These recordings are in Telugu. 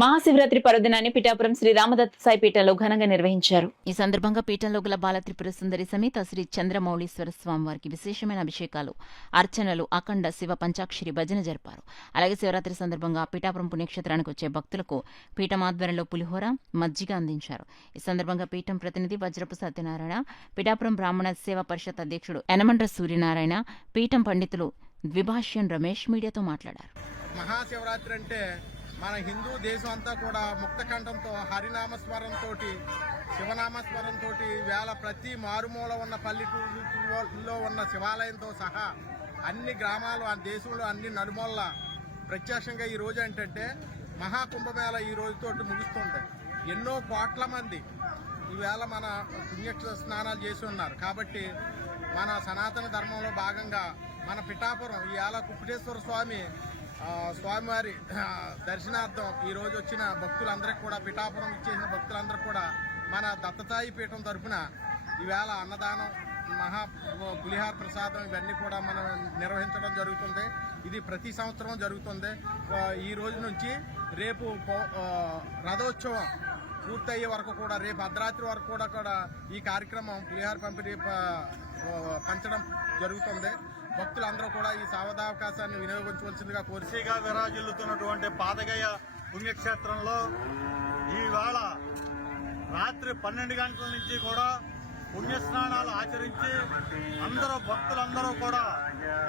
మహాశివరాత్రి పర్వదినాన్ని పిఠాపురం శ్రీ రామదత్త సాయి పీఠంలో ఘనంగా నిర్వహించారు. ఈ సందర్భంగా పీఠంలో గల బాలత్రిపుర సుందరి సమేత శ్రీ చంద్రమౌళీశ్వర స్వామివారికి విశేషమైన అభిషేకాలు, అర్చనలు, అఖండ శివ పంచాక్షరి భజన జరిపారు. అలాగే శివరాత్రి సందర్భంగా పీఠాపురం పుణ్యక్షేత్రానికి వచ్చే భక్తులకు పీఠం ఆధ్వర్యంలో పులిహోర, మజ్జిగ అందించారు. ఈ సందర్భంగా పీఠం ప్రతినిధి వజ్రపు సత్యనారాయణ, పీఠాపురం బ్రాహ్మణ సేవా పరిషత్ అధ్యక్షుడు యనమండ్ర సూర్యనారాయణ, పీఠం పండితులు ద్విభాష్యం రమేష్ మీడియాతో మాట్లాడారు. మహాశివరాత్రి అంటే మన హిందూ దేశం అంతా కూడా ముక్తకంఠంతో హరినామస్మరణతో శివనామస్మరణతో వేళ ప్రతి మారుమూల ఉన్న పల్లెటూరులో ఉన్న శివాలయంతో సహా అన్ని గ్రామాలు ఆ దేశంలో అన్ని నలుమూలల ప్రత్యక్షంగా ఈ రోజు ఏంటంటే మహాకుంభమేళ ఈ రోజుతో ముగుస్తుంది. ఎన్నో కోట్ల మంది ఈవేళ మన పుణ్య స్నానాలు చేసి ఉన్నారు. కాబట్టి మన సనాతన ధర్మంలో భాగంగా మన పిఠాపురం ఈవేళ కుప్పటేశ్వర స్వామివారి దర్శనార్థం ఈ రోజు వచ్చిన భక్తులందరికీ కూడా, పిఠాపురం ఇచ్చేసిన భక్తులందరికీ కూడా మన దత్తసాయి పీఠం తరఫున ఈవేళ అన్నదానం, పులిహార ప్రసాదం ఇవన్నీ కూడా మనం నిర్వహించడం జరుగుతుంది. ఇది ప్రతి సంవత్సరం జరుగుతుంది. ఈ రోజు నుంచి రేపు రథోత్సవం పూర్తయ్యే వరకు కూడా, రేపు అర్ధరాత్రి వరకు కూడా ఈ కార్యక్రమం పులిహార పంచడం జరుగుతుంది. భక్తులందరూ కూడా ఈ సావధావకాశాన్ని వినియోగించవలసిందిగా కోరిసిగా విరాజిల్లుతున్నటువంటి పాదగయ పుణ్యక్షేత్రంలో ఈవేళ రాత్రి 12 గంటల నుంచి కూడా పుణ్యస్నానాలు ఆచరించి భక్తులందరూ కూడా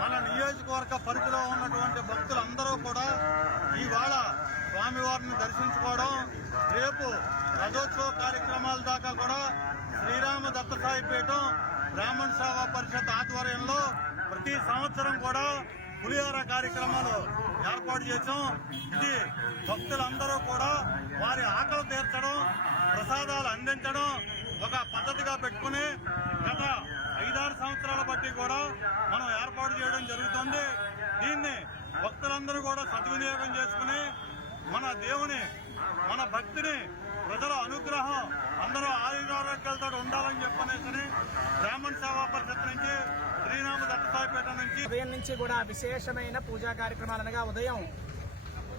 మన నియోజకవర్గ పరిధిలో ఉన్నటువంటి భక్తులందరూ కూడా ఈవేళ స్వామివారిని దర్శించుకోవడం, రేపు రథోత్సవ కార్యక్రమాల దాకా కూడా శ్రీరామ దత్త సాయి పీఠం బ్రాహ్మణ సేవా పరిషత్ ఆధ్వర్యంలో ప్రతి సంవత్సరం కూడా పులిహోర కార్యక్రమాలు ఏర్పాటు చేశాం. ఇది భక్తులందరూ కూడా వారి ఆకలి తీర్చడం, ప్రసాదాలు అందించడం ఒక పద్ధతిగా పెట్టుకుని గత 5-6 సంవత్సరాల బట్టి కూడా మనం ఏర్పాటు చేయడం జరుగుతుంది. దీన్ని భక్తులందరూ కూడా సద్వినియోగం చేసుకుని మన దేవుని, మన భక్తిని, ప్రజల అనుగ్రహం అందరూ ఆరోగ్యాలతో ఉండాలని చెప్పనేసి బ్రాహ్మణ సేవా పరిషత్ నుంచి శ్రీరామ దత్తసాయిపేట నుంచి ఉదయం నుంచి కూడా విశేషమైన పూజా కార్యక్రమాలు అనగా ఉదయం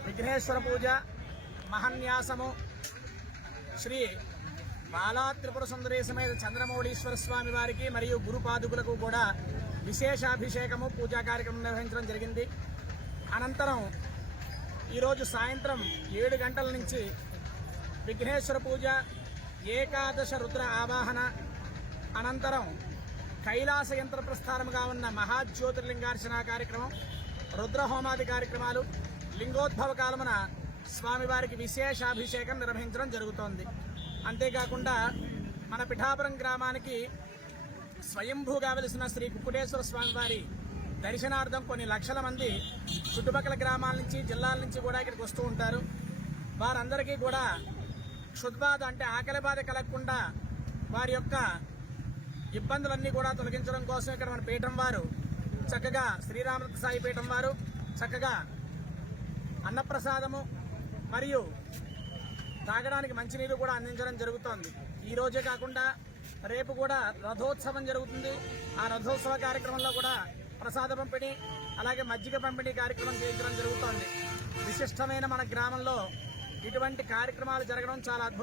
విఘ్నేశ్వర పూజ, మహాన్యాసము, శ్రీ బాలత్రిపుర సుందరి సమేత చంద్రమౌళీశ్వర స్వామి వారికి మరియు గురుపాదుకులకు కూడా విశేషాభిషేకము, పూజా కార్యక్రమం నిర్వహించడం జరిగింది. అనంతరం ఈరోజు సాయంత్రం 7 గంటల నుంచి విఘ్నేశ్వర పూజ, ఏకాదశ రుద్ర ఆవాహన, అనంతరం కైలాస యంత్ర ప్రస్థానముగా ఉన్న మహాజ్యోతిర్లింగార్చన కార్యక్రమం, రుద్రహోమాది కార్యక్రమాలు, లింగోద్భవ కాలమున స్వామివారికి విశేషాభిషేకం నిర్వహించడం జరుగుతోంది. అంతేకాకుండా మన పిఠాపురం గ్రామానికి స్వయంభూగా వెలిసిన శ్రీ కుప్పటేశ్వర స్వామివారి దర్శనార్థం కొన్ని లక్షల మంది చుట్టుపక్కల గ్రామాల నుంచి, జిల్లాల నుంచి కూడా ఇక్కడికి వస్తూ ఉంటారు. వారందరికీ కూడా క్షుద్బాధ అంటే ఆకలి బాధ కలగకుండా వారి యొక్క ఇబ్బందులన్నీ కూడా తొలగించడం కోసం ఇక్కడ మన పీఠం వారు చక్కగా శ్రీరామదత్త సాయి పీఠం వారు చక్కగా అన్నప్రసాదము మరియు తాగడానికి మంచినీరు కూడా అందించడం జరుగుతోంది. ఈ రోజే కాకుండా రేపు కూడా రథోత్సవం జరుగుతుంది. ఆ రథోత్సవ కార్యక్రమంలో కూడా ప్రసాద పంపిణీ, అలాగే మజ్జిగ పంపిణీ కార్యక్రమం చేయించడం జరుగుతోంది. విశిష్టమైన మన గ్రామంలో ఇటువంటి కార్యక్రమాలు జరగడం చాలా అద్భుతం.